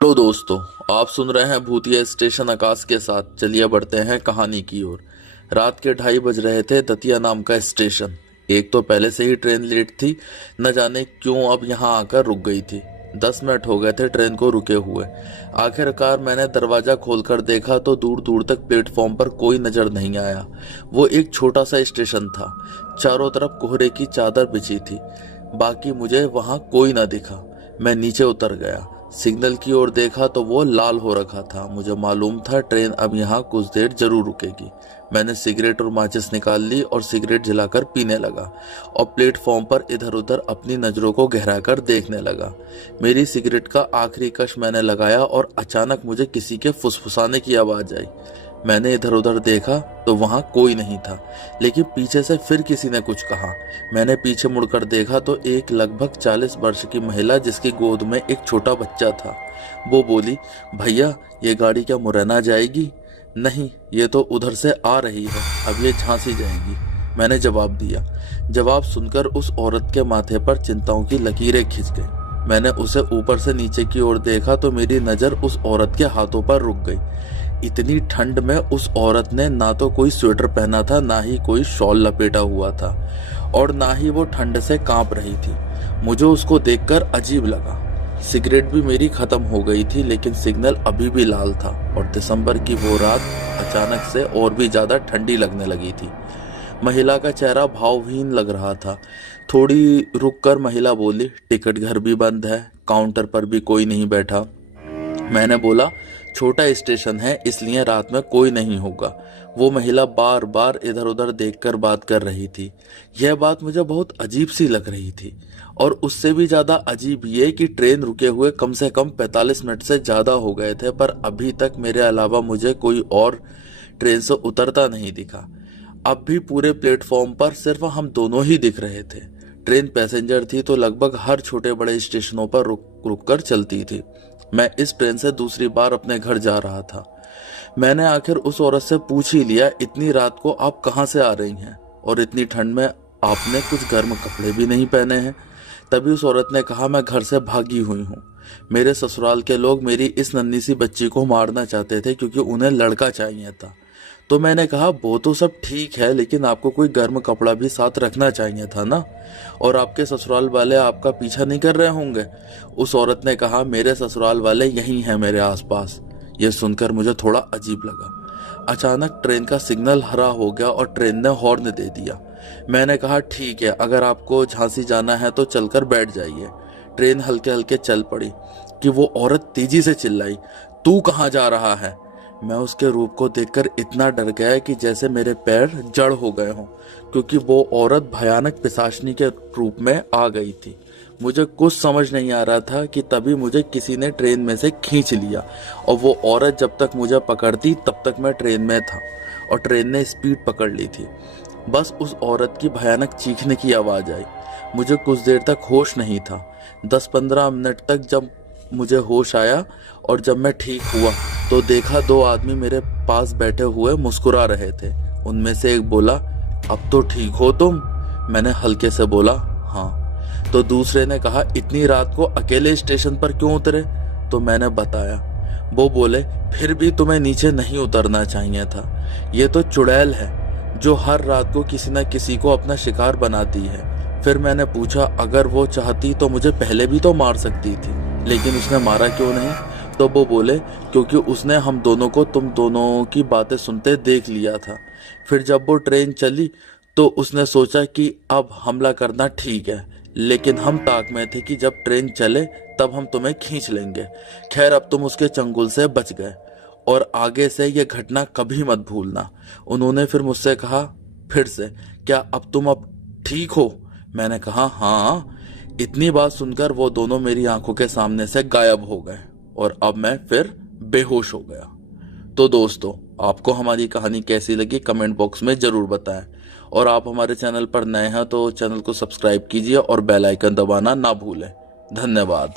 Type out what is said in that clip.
Hello दोस्तों, आप सुन रहे हैं भूतिया स्टेशन आकाश के साथ। चलिए बढ़ते हैं कहानी की ओर। रात के 2:30 बज रहे थे। दतिया नाम का स्टेशन। एक तो पहले से ही ट्रेन लेट थी, न जाने क्यों अब यहाँ आकर रुक गई थी। 10 मिनट हो गए थे ट्रेन को रुके हुए। आखिरकार मैंने दरवाजा खोलकर देखा तो दूर दूर तक प्लेटफॉर्म पर कोई नजर नहीं आया। वो एक छोटा सा स्टेशन था। चारों तरफ कोहरे की चादर बिछी थी। बाकी मुझे वहां कोई न दिखा। मैं नीचे उतर गया। सिग्नल की ओर देखा तो वो लाल हो रखा था। मुझे मालूम था ट्रेन अब यहाँ कुछ देर जरूर रुकेगी। मैंने सिगरेट और माचिस निकाल ली और सिगरेट जलाकर पीने लगा और प्लेटफॉर्म पर इधर उधर अपनी नजरों को गहराकर देखने लगा। मेरी सिगरेट का आखिरी कश मैंने लगाया और अचानक मुझे किसी के फुसफुसाने की आवाज आई। मैंने इधर उधर देखा तो वहां कोई नहीं था, लेकिन पीछे से फिर किसी ने कुछ कहा। मैंने पीछे मुड़कर देखा तो एक लगभग 40 वर्ष की महिला, जिसकी गोद में एक छोटा बच्चा था। वो बोली, भैया ये गाड़ी क्या मुरैना जाएगी? नहीं, ये तो उधर से आ रही है, अब ये झांसी जाएगी। मैंने जवाब दिया। जवाब सुनकर उस औरत के माथे पर चिंताओं की लकीरें खिंच गई। मैंने उसे ऊपर से नीचे की ओर देखा तो मेरी नजर उस औरत के हाथों पर रुक गई। इतनी ठंड में उस औरत ने ना तो कोई स्वेटर पहना था, ना ही कोई शॉल लपेटा हुआ था, और ना ही वो ठंड से कांप रही थी। मुझे उसको देखकर अजीब लगा। सिगरेट भी मेरी खत्म हो गई थी, लेकिन सिग्नल अभी भी लाल था और दिसंबर की वो रात अचानक से और भी ज्यादा ठंडी लगने लगी थी। महिला का चेहरा भावहीन लग रहा था। थोड़ी रुककर महिला बोली, टिकट घर भी बंद है, काउंटर पर भी कोई नहीं बैठा। मैंने बोला, छोटा स्टेशन है इसलिए रात में कोई नहीं होगा। वो महिला बार बार इधर उधर देखकर बात कर रही थी। यह बात मुझे बहुत अजीब सी लग रही थी, और उससे भी ज्यादा अजीब ये कि ट्रेन रुके हुए कम से कम 45 मिनट से ज्यादा हो गए थे, पर अभी तक मेरे अलावा मुझे कोई और ट्रेन से उतरता नहीं दिखा। अब भी पूरे प्लेटफॉर्म पर सिर्फ हम दोनों ही दिख रहे थे। ट्रेन पैसेंजर थी तो लगभग हर छोटे बड़े स्टेशनों पर रुक रुक कर चलती थी। मैं इस ट्रेन से दूसरी बार अपने घर जा रहा था। मैंने आखिर उस औरत से पूछ ही लिया, इतनी रात को आप कहाँ से आ रही हैं, और इतनी ठंड में आपने कुछ गर्म कपड़े भी नहीं पहने हैं। तभी उस औरत ने कहा, मैं घर से भागी हुई हूँ। मेरे ससुराल के लोग मेरी इस नन्ही सी बच्ची को मारना चाहते थे क्योंकि उन्हें लड़का चाहिए था। तो मैंने कहा, वो तो सब ठीक है, लेकिन आपको कोई गर्म कपड़ा भी साथ रखना चाहिए था ना, और आपके ससुराल वाले आपका पीछा नहीं कर रहे होंगे। उस औरत ने कहा, मेरे ससुराल वाले यहीं हैं मेरे आसपास। यह सुनकर मुझे थोड़ा अजीब लगा। अचानक ट्रेन का सिग्नल हरा हो गया और ट्रेन ने हॉर्न दे दिया। मैंने कहा, ठीक है, अगर आपको झांसी जाना है तो चलकर बैठ जाइए। ट्रेन हल्के हल्के चल पड़ी कि वो औरत तेजी से चिल्लाई, तू कहाँ जा रहा है? मैं उसके रूप को देखकर इतना डर गया कि जैसे मेरे पैर जड़ हो गए हों, क्योंकि वो औरत भयानक पिशाचनी के रूप में आ गई थी। मुझे कुछ समझ नहीं आ रहा था कि तभी मुझे किसी ने ट्रेन में से खींच लिया, और वो औरत जब तक मुझे पकड़ती तब तक मैं ट्रेन में था, और ट्रेन ने स्पीड पकड़ ली थी। बस उस औरत की भयानक चीखने की आवाज आई। मुझे कुछ देर तक होश नहीं था। 10-15 मिनट तक जब मुझे होश आया, और जब मैं ठीक हुआ तो देखा 2 आदमी मेरे पास बैठे हुए मुस्कुरा रहे थे। उनमें से एक बोला, अब तो ठीक हो तुम? मैंने हल्के से बोला, हाँ। तो दूसरे ने कहा, इतनी रात को अकेले स्टेशन पर क्यों उतरे? तो मैंने बताया। वो बोले, फिर भी तुम्हें नीचे नहीं उतरना चाहिए था। ये तो चुड़ैल है जो हर रात को किसी न किसी को अपना शिकार बनाती है। फिर मैंने पूछा, अगर वो चाहती तो मुझे पहले भी तो मार सकती थी, लेकिन उसने मारा क्यों नहीं? तो वो बोले, क्योंकि उसने हम दोनों को तुम दोनों की बातें सुनते देख लिया था। फिर जब वो ट्रेन चली तो उसने सोचा कि अब हमला करना ठीक है, लेकिन हम ताक में थे कि जब ट्रेन चले तब हम तुम्हें खींच लेंगे। खैर, अब तुम उसके चंगुल से बच गए, और आगे से यह घटना कभी मत भूलना। उन्होंने फिर मुझसे कहा, फिर से, क्या अब ठीक हो? मैंने कहा, हाँ। इतनी बात सुनकर वो दोनों मेरी आंखों के सामने से गायब हो गए, और अब मैं फिर बेहोश हो गया। तो दोस्तों, आपको हमारी कहानी कैसी लगी कमेंट बॉक्स में जरूर बताएं, और आप हमारे चैनल पर नए हैं तो चैनल को सब्सक्राइब कीजिए और बेल आइकन दबाना ना भूलें। धन्यवाद।